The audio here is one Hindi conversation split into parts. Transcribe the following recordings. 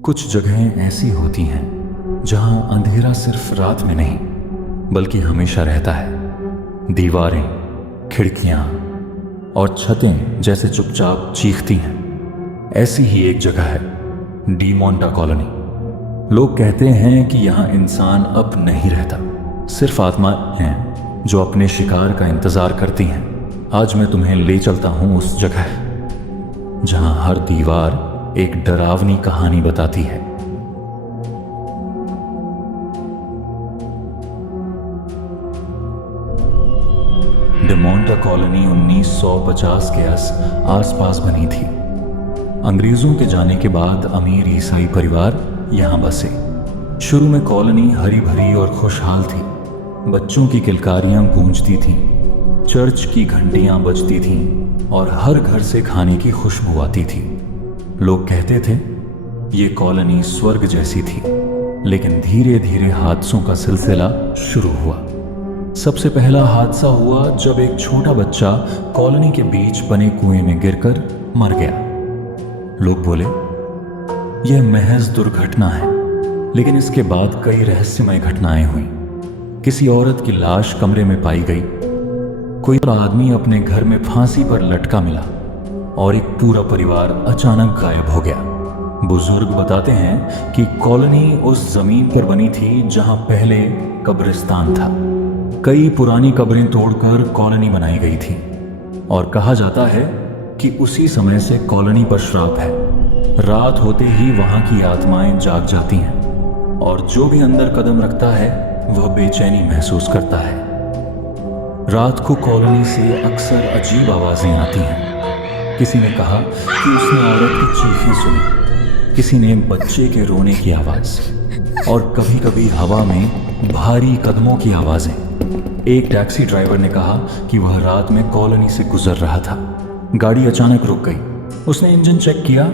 कुछ जगहें ऐसी होती हैं जहां अंधेरा सिर्फ रात में नहीं बल्कि हमेशा रहता है। दीवारें, खिड़कियां और छतें जैसे चुपचाप चीखती हैं। ऐसी ही एक जगह है डी मोंटा कॉलोनी। लोग कहते हैं कि यहाँ इंसान अब नहीं रहता, सिर्फ आत्माएं हैं जो अपने शिकार का इंतजार करती हैं। आज मैं तुम्हें ले चलता हूँ उस जगह जहाँ हर दीवार एक डरावनी कहानी बताती है। डी मोंटा कॉलोनी 1950 के आसपास बनी थी। अंग्रेजों के जाने के बाद अमीर ईसाई परिवार यहाँ बसे। शुरू में कॉलोनी हरी भरी और खुशहाल थी। बच्चों की किलकारियां गूंजती थीं, चर्च की घंटियां बजती थीं और हर घर से खाने की खुशबू आती थी। लोग कहते थे ये कॉलोनी स्वर्ग जैसी थी। लेकिन धीरे धीरे हादसों का सिलसिला शुरू हुआ। सबसे पहला हादसा हुआ जब एक छोटा बच्चा कॉलोनी के बीच बने कुएं में गिरकर मर गया। लोग बोले यह महज दुर्घटना है, लेकिन इसके बाद कई रहस्यमय घटनाएं हुई। किसी औरत की लाश कमरे में पाई गई, कोई आदमी अपने घर में फांसी पर लटका मिला और एक पूरा परिवार अचानक गायब हो गया। बुजुर्ग बताते हैं कि कॉलोनी उस जमीन पर बनी थी जहां पहले कब्रिस्तान था। कई पुरानी कब्रें तोड़कर कॉलोनी बनाई गई थी और कहा जाता है कि उसी समय से कॉलोनी पर श्राप है। रात होते ही वहां की आत्माएं जाग जाती हैं और जो भी अंदर कदम रखता है वह बेचैनी महसूस करता है। रात को कॉलोनी से अक्सर अजीब आवाजें आती हैं। किसी ने कहा कि उसने औरत की चीखें सुनी, किसी ने बच्चे के रोने की आवाज और कभी कभी हवा में भारी कदमों की आवाजें। एक टैक्सी ड्राइवर ने कहा कि वह रात में कॉलोनी से गुजर रहा था। गाड़ी अचानक रुक गई। उसने इंजन चेक किया,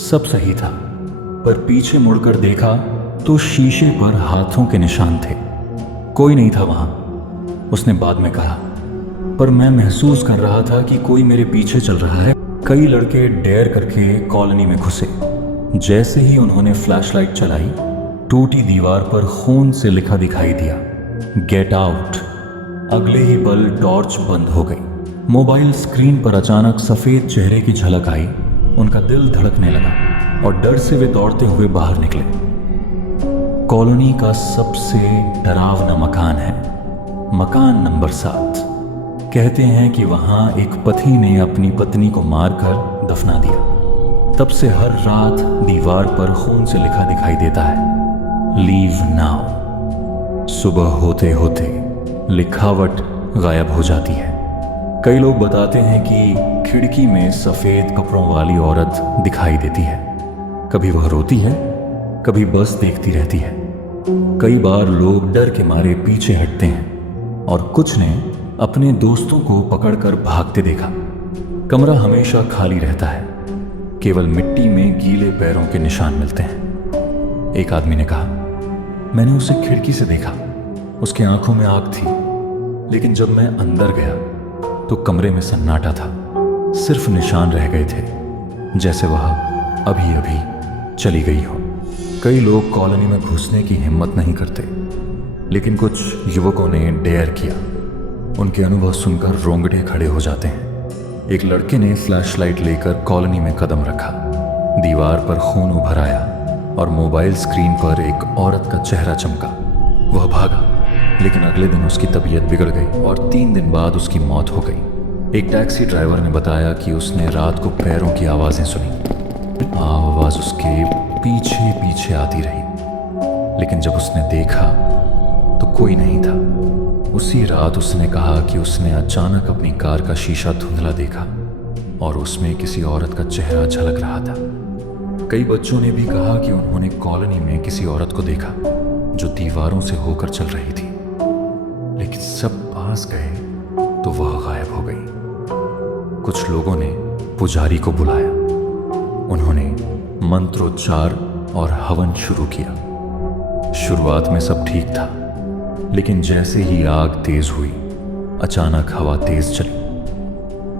सब सही था, पर पीछे मुड़कर देखा तो शीशे पर हाथों के निशान थे। कोई नहीं था वहां, उसने बाद में कहा, पर मैं महसूस कर रहा था कि कोई मेरे पीछे चल रहा है। कई लड़के डेयर करके कॉलोनी में घुसे। जैसे ही उन्होंने फ्लैशलाइट चलाई, टूटी दीवार पर खून से लिखा दिखाई दिया, गेट आउट। अगले ही पल टॉर्च बंद हो गई। मोबाइल स्क्रीन पर अचानक सफेद चेहरे की झलक आई। उनका दिल धड़कने लगा और डर से वे दौड़ते हुए बाहर निकले। कॉलोनी का सबसे डरावना मकान है मकान नंबर 7। कहते हैं कि वहां एक पति ने अपनी पत्नी को मारकर दफना दिया। तब से हर रात दीवार पर खून से लिखा दिखाई देता है, लीव नाउ। सुबह होते होते लिखावट गायब हो जाती है। कई लोग बताते हैं कि खिड़की में सफेद कपड़ों वाली औरत दिखाई देती है। कभी वह रोती है, कभी बस देखती रहती है। कई बार लोग डर के मारे पीछे हटते हैं और कुछ ने अपने दोस्तों को पकड़कर भागते देखा। कमरा हमेशा खाली रहता है, केवल मिट्टी में गीले पैरों के निशान मिलते हैं। एक आदमी ने कहा, मैंने उसे खिड़की से देखा, उसकी आंखों में आग थी, लेकिन जब मैं अंदर गया तो कमरे में सन्नाटा था। सिर्फ निशान रह गए थे, जैसे वह अभी अभी चली गई हो। कई लोग कॉलोनी में घुसने की हिम्मत नहीं करते, लेकिन कुछ युवकों ने डेयर किया। उनके अनुभव सुनकर रोंगटे खड़े हो जाते हैं। एक लड़के ने फ्लैशलाइट लेकर कॉलोनी में कदम रखा। दीवार पर खून उभर आया और मोबाइल स्क्रीन पर एक औरत का चेहरा चमका। वह भागा, लेकिन अगले दिन उसकी तबीयत बिगड़ गई और 3 दिन बाद उसकी मौत हो गई। एक टैक्सी ड्राइवर ने बताया कि उसने रात को पैरों की आवाजें सुनी। आवाज उसके पीछे पीछे आती रही, लेकिन जब उसने देखा तो कोई नहीं था। उसी रात उसने कहा कि उसने अचानक अपनी कार का शीशा धुंधला देखा और उसमें किसी औरत का चेहरा झलक रहा था। कई बच्चों ने भी कहा कि उन्होंने कॉलोनी में किसी औरत को देखा जो दीवारों से होकर चल रही थी, लेकिन सब पास गए तो वह गायब हो गई। कुछ लोगों ने पुजारी को बुलाया। उन्होंने मंत्रोच्चार और हवन शुरू किया। शुरुआत में सब ठीक था, लेकिन जैसे ही आग तेज हुई, अचानक हवा तेज चली।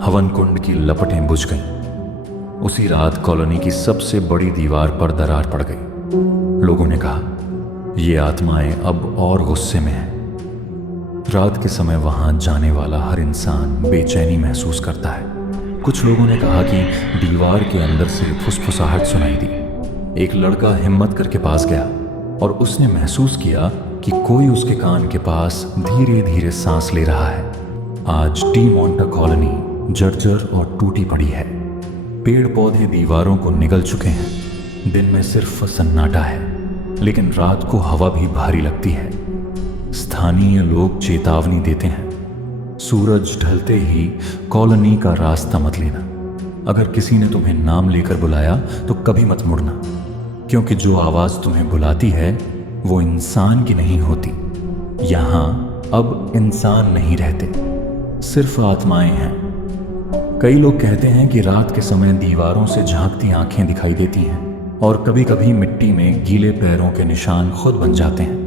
हवन कुंड की लपटें बुझ गईं। उसी रात कॉलोनी की सबसे बड़ी दीवार पर दरार पड़ गई। लोगों ने कहा, ये आत्माएं अब और गुस्से में हैं। रात के समय वहां जाने वाला हर इंसान बेचैनी महसूस करता है। कुछ लोगों ने कहा कि दीवार के अंदर से फुसफुसाहट सुनाई दी। एक लड़का हिम्मत करके पास गया और उसने महसूस किया कि कोई उसके कान के पास धीरे धीरे सांस ले रहा है। आज डी मोंटा कॉलोनी जर्जर और टूटी पड़ी है। पेड़ पौधे दीवारों को निगल चुके हैं। दिन में सिर्फ सन्नाटा है, लेकिन रात को हवा भी भारी लगती है। स्थानीय लोग चेतावनी देते हैं, सूरज ढलते ही कॉलोनी का रास्ता मत लेना। अगर किसी ने तुम्हें नाम लेकर बुलाया तो कभी मत मुड़ना, क्योंकि जो आवाज तुम्हें बुलाती है वो इंसान की नहीं होती। यहां अब इंसान नहीं रहते, सिर्फ आत्माएं हैं। कई लोग कहते हैं कि रात के समय दीवारों से झांकती आंखें दिखाई देती हैं और कभी कभी मिट्टी में गीले पैरों के निशान खुद बन जाते हैं।